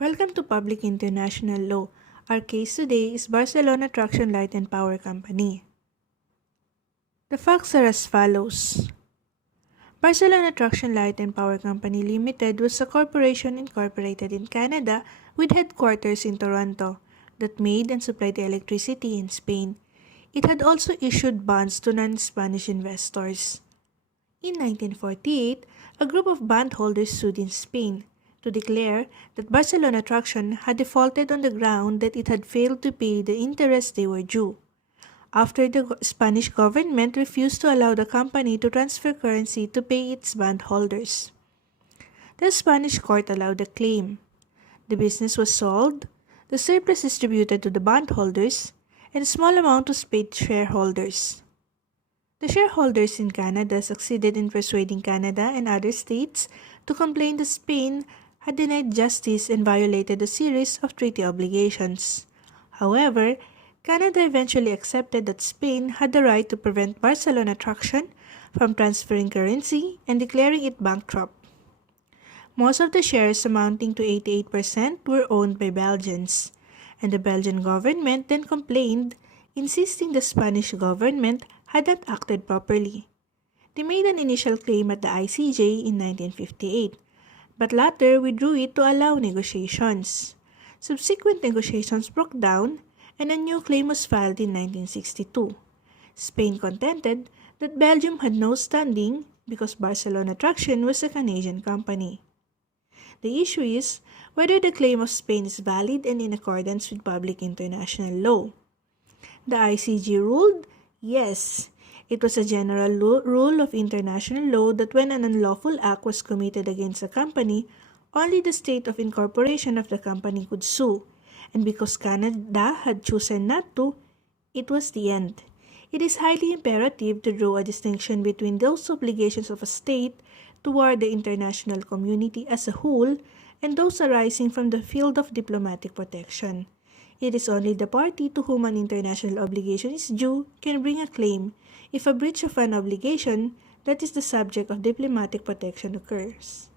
Welcome to Public International Law. Our case today is Barcelona Traction Light and Power Company. The facts are as follows. Barcelona Traction Light and Power Company Limited was a corporation incorporated in Canada with headquarters in Toronto that made and supplied the electricity in Spain. It had also issued bonds to non-Spanish investors. In 1948, a group of bondholders sued in Spain to declare that Barcelona Traction had defaulted on the ground that it had failed to pay the interest they were due, after the Spanish government refused to allow the company to transfer currency to pay its bondholders. The Spanish court allowed the claim. The business was sold, the surplus distributed to the bondholders, and a small amount was paid to shareholders. The shareholders in Canada succeeded in persuading Canada and other states to complain that Spain had denied justice and violated a series of treaty obligations. However, Canada eventually accepted that Spain had the right to prevent Barcelona Traction from transferring currency and declaring it bankrupt. Most of the shares, amounting to 88%, were owned by Belgians, and the Belgian government then complained, insisting the Spanish government had not acted properly. They made an initial claim at the ICJ in 1958, but later withdrew it to allow negotiations. Subsequent negotiations broke down, and a new claim was filed in 1962. Spain contended that Belgium had no standing because Barcelona Traction was a Canadian company. The issue is whether the claim of Spain is valid and in accordance with public international law. The ICJ ruled, yes, it was a general rule of international law that when an unlawful act was committed against a company, only the state of incorporation of the company could sue, and because Canada had chosen not to, it was the end. It is highly imperative to draw a distinction between those obligations of a state toward the international community as a whole and those arising from the field of diplomatic protection. It is only the party to whom an international obligation is due can bring a claim if a breach of an obligation that is the subject of diplomatic protection occurs.